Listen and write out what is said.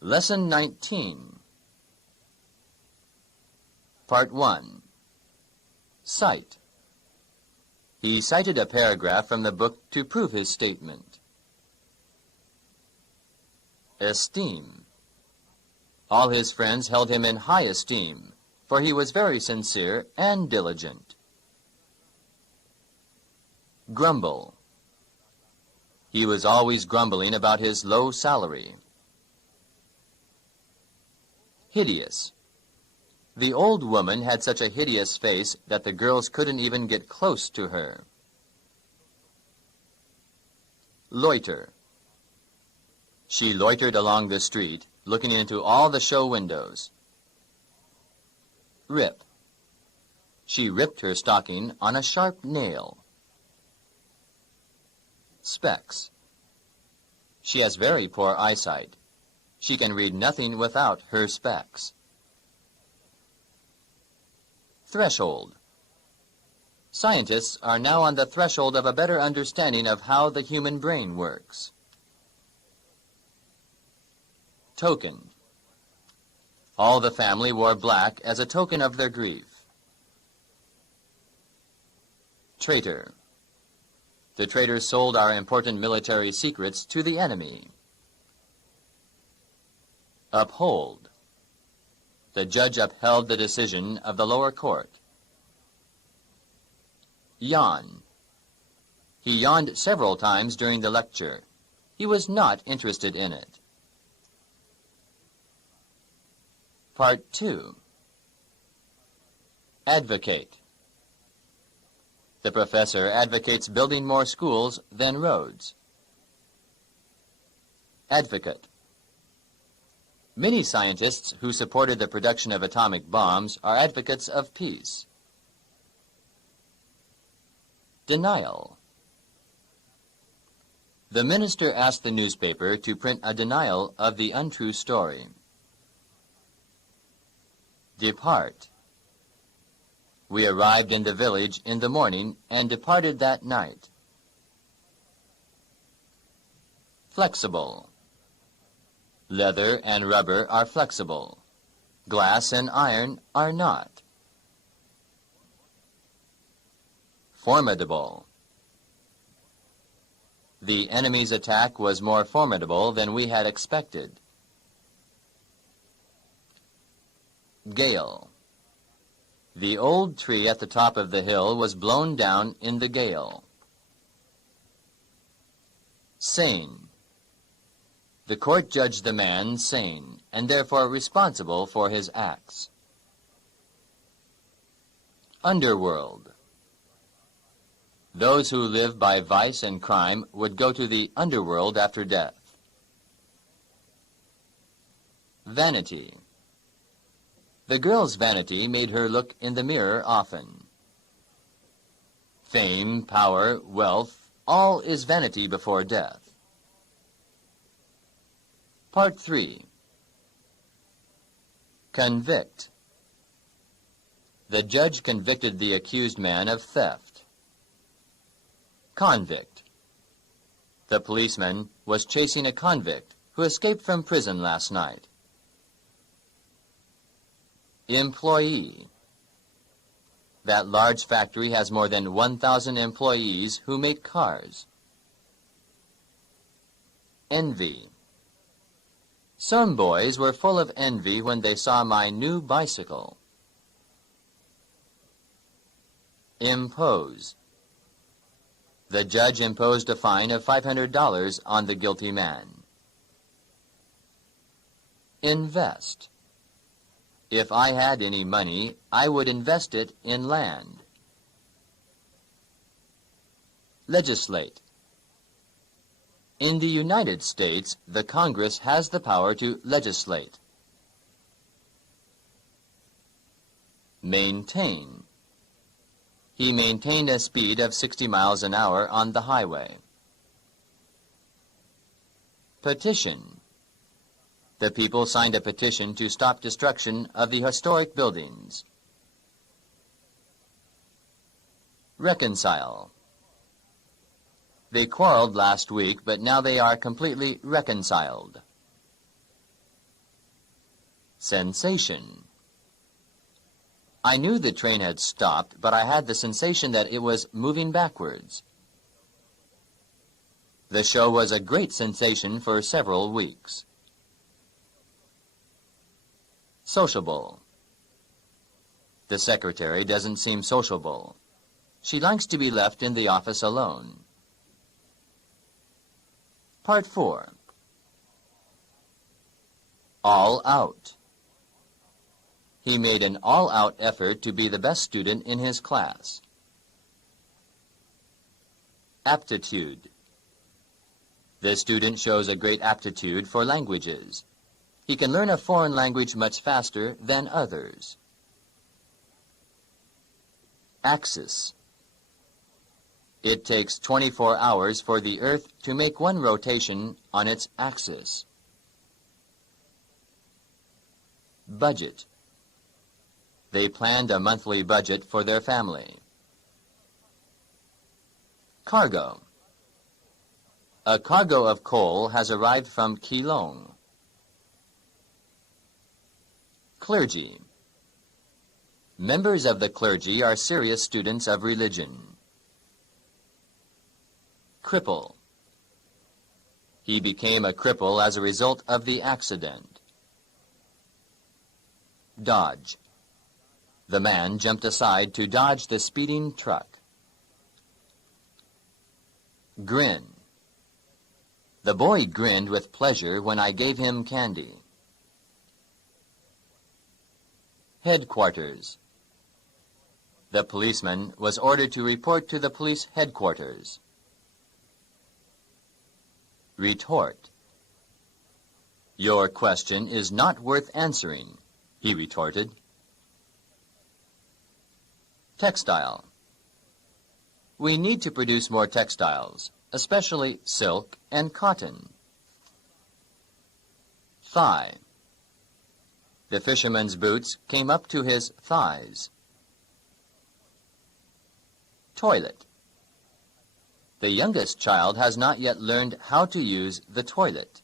Lesson 19. Part 1. Cite. He cited a paragraph from the book to prove his statement. Esteem. All his friends held him in high esteem, for he was very sincere and diligent. Grumble. He was always grumbling about his low salary. Hideous. The old woman had such a hideous face that the girls couldn't even get close to her. Loiter. She loitered along the street, looking into all the show windows. Rip. She ripped her stocking on a sharp nail. Specs. She has very poor eyesight. She can read nothing without her specs. Threshold. Scientists are now on the threshold of a better understanding of how the human brain works. Token. All the family wore black as a token of their grief. Traitor. The traitors sold our important military secrets to the enemy. Uphold. The judge upheld the decision of the lower court. Yawn. He yawned several times during the lecture. He was not interested in it. Part 2. Advocate. The professor advocates building more schools than roads. Advocate. Many scientists who supported the production of atomic bombs are advocates of peace. Denial. The minister asked the newspaper to print a denial of the untrue story. Depart. We arrived in the village in the morning and departed that night. Flexible. Leather and rubber are flexible. Glass and iron are not. Formidable. The enemy's attack was more formidable than we had expected. Gale. The old tree at the top of the hill was blown down in the gale. Sane. The court judged the man sane, and therefore responsible for his acts. Underworld. Those who live by vice and crime would go to the underworld after death. Vanity. The girl's vanity made her look in the mirror often. Fame, power, wealth, all is vanity before death. Part 3. Convict. The judge convicted the accused man of theft. Convict. The policeman was chasing a convict who escaped from prison last night. Employee. That large factory has more than 1,000 employees who make cars. Envy. Some boys were full of envy when they saw my new bicycle. Impose. The judge imposed a fine of $500 on the guilty man. Invest. If I had any money, I would invest it in land. Legislate. In the United States, the Congress has the power to legislate. Maintain. He maintained a speed of 60 miles an hour on the highway. Petition. The people signed a petition to stop destruction of the historic buildings. Reconcile. They quarreled last week, but now they are completely reconciled. Sensation. I knew the train had stopped, but I had the sensation that it was moving backwards. The show was a great sensation for several weeks. Sociable. The secretary doesn't seem sociable. She likes to be left in the office alone. Part 4. All out. He made an all-out effort to be the best student in his class. Aptitude. The student shows a great aptitude for languages. He can learn a foreign language much faster than others. Axis. It takes 24 hours for the Earth to make one rotation on its axis. Budget. They planned a monthly budget for their family. Cargo. A cargo of coal has arrived from Keelung. Clergy. Members of the clergy are serious students of religion. Cripple. He became a cripple as a result of the accident. Dodge. The man jumped aside to dodge the speeding truck. Grin. The boy grinned with pleasure when I gave him candy. Headquarters. The policeman was ordered to report to the police headquarters. Retort. Your question is not worth answering, he retorted. Textile. We need to produce more textiles, especially silk and cotton. Thigh. The fisherman's boots came up to his thighs. Toilet. The youngest child has not yet learned how to use the toilet.